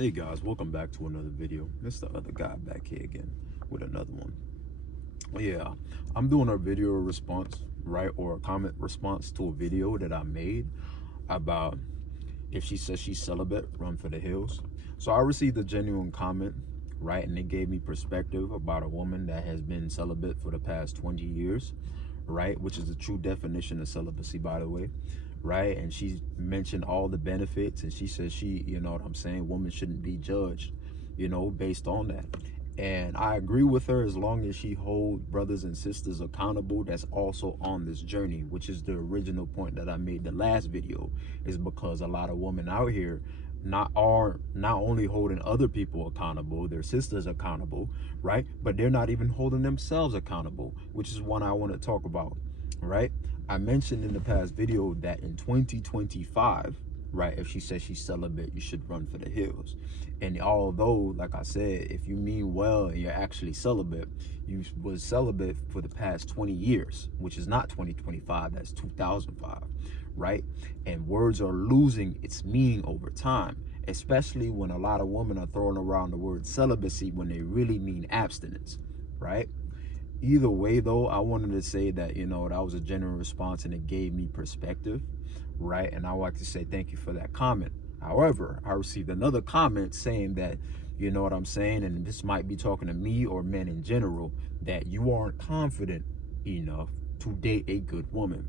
Hey guys, welcome back to another video. It's the other guy back here again with another one. Yeah, I'm doing a video response, right, or a comment response to a video that I made about if she says she's celibate, run for the hills. So I received a genuine comment, right, and it gave me perspective about a woman that has been celibate for the past 20 years, right, which is the true definition of celibacy, by the way, right? And she mentioned all the benefits, and she says she, you know what I'm saying, women shouldn't be judged, based on that. And I agree with her as long as she holds brothers and sisters accountable that's also on this journey, which is the original point that I made the last video, is because a lot of women out here not only holding other people accountable, their sisters accountable, right? But they're not even holding themselves accountable, which is one I want to talk about, right? I mentioned in the past video that in 2025, right, if she says she's celibate, you should run for the hills. And although, like I said, if you mean well and you're actually celibate, you was celibate for the past 20 years, which is not 2025, that's 2005, right? And words are losing its meaning over time, especially when a lot of women are throwing around the word celibacy when they really mean abstinence, right? Either way, though, I wanted to say that, that was a genuine response and it gave me perspective, right? And I would like to say thank you for that comment. However, I received another comment saying that, you know what I'm saying, and this might be talking to me or men in general, that you aren't confident enough to date a good woman,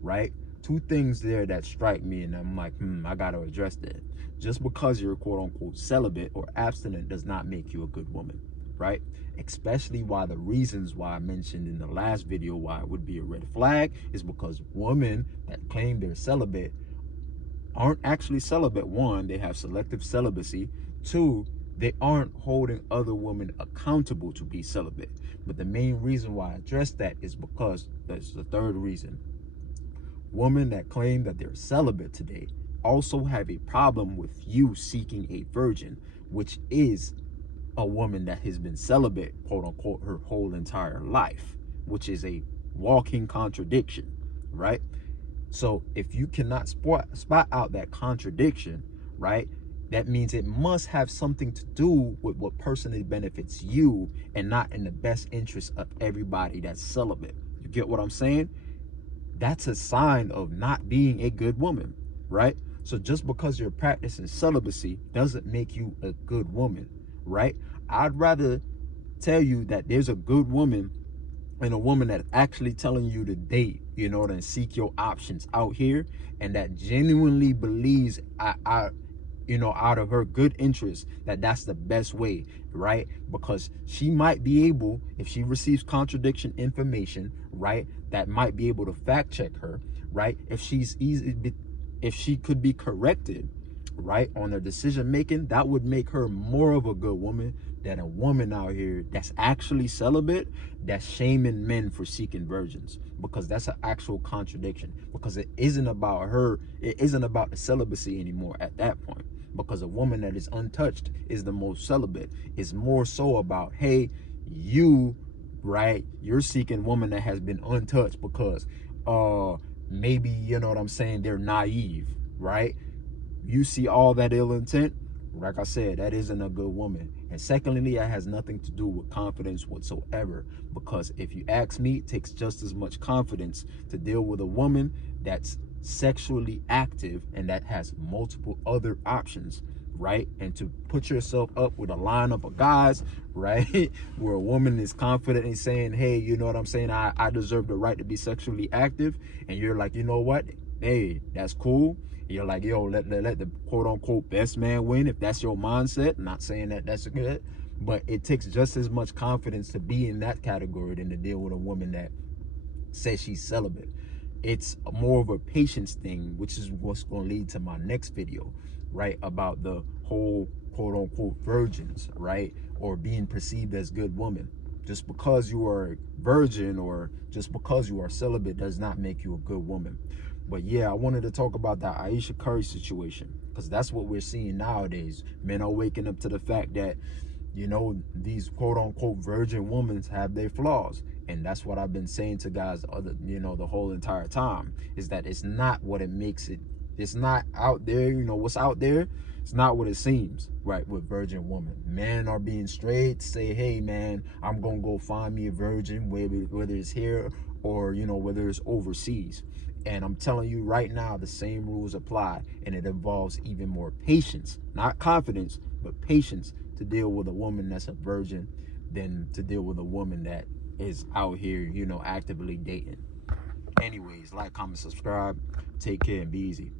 right? Two things there that strike me, and I'm like, I got to address that. Just because you're quote unquote celibate or abstinent does not make you a good woman, right? Especially why the reasons why I mentioned in the last video why it would be a red flag is because women that claim they're celibate aren't actually celibate. One, they have selective celibacy. Two, they aren't holding other women accountable to be celibate. But the main reason why I address that is because that's the third reason. Women that claim that they're celibate today also have a problem with you seeking a virgin, which is a woman that has been celibate, quote unquote, her whole entire life, which is a walking contradiction, right? So if you cannot spot out that contradiction, right, that means it must have something to do with what personally benefits you and not in the best interest of everybody that's celibate. You get what I'm saying? That's a sign of not being a good woman, right? So just because you're practicing celibacy doesn't make you a good woman, right? I'd rather tell you that there's a good woman and a woman that's actually telling you to date, and seek your options out here, and that genuinely believes out of her good interest that that's the best way, right? Because she might be able, if she receives contradiction information, right, that might be able to fact check her, right? If she could be corrected, right, on their decision making, that would make her more of a good woman than a woman out here that's actually celibate, that's shaming men for seeking virgins, because that's an actual contradiction, because it isn't about her, it isn't about the celibacy anymore at that point, because a woman that is untouched is the most celibate. It's more so about, hey, you, right, you're seeking woman that has been untouched because maybe, you know what I'm saying, they're naive, right? You see all that ill intent, like I said, that isn't a good woman. And secondly, that has nothing to do with confidence whatsoever, because if you ask me, it takes just as much confidence to deal with a woman that's sexually active and that has multiple other options, right? And to put yourself up with a lineup of guys, right, where a woman is confidently saying, hey, you know what I'm saying, I deserve the right to be sexually active, and you're like, you know what, hey, that's cool. You're like, yo, let the quote unquote best man win, if that's your mindset. I'm not saying that that's good, but it takes just as much confidence to be in that category than to deal with a woman that says she's celibate. It's more of a patience thing, which is what's going to lead to my next video, right, about the whole quote unquote virgins, right, or being perceived as good women. Just because you are a virgin or just because you are celibate does not make you a good woman. But yeah, I wanted to talk about that Ayesha Curry situation, because that's what we're seeing nowadays. Men are waking up to the fact that, these quote unquote virgin women have their flaws. And that's what I've been saying to guys, the whole entire time, is that it's not what it makes it. It's not out there, what's out there It's not what it seems, right, with virgin women. Men are being straight, say, hey, man, I'm going to go find me a virgin, whether it's here or, you know, whether it's overseas. And I'm telling you right now, the same rules apply, and it involves even more patience, not confidence, but patience to deal with a woman that's a virgin than to deal with a woman that is out here, you know, actively dating. Anyways, like, comment, subscribe. Take care and be easy.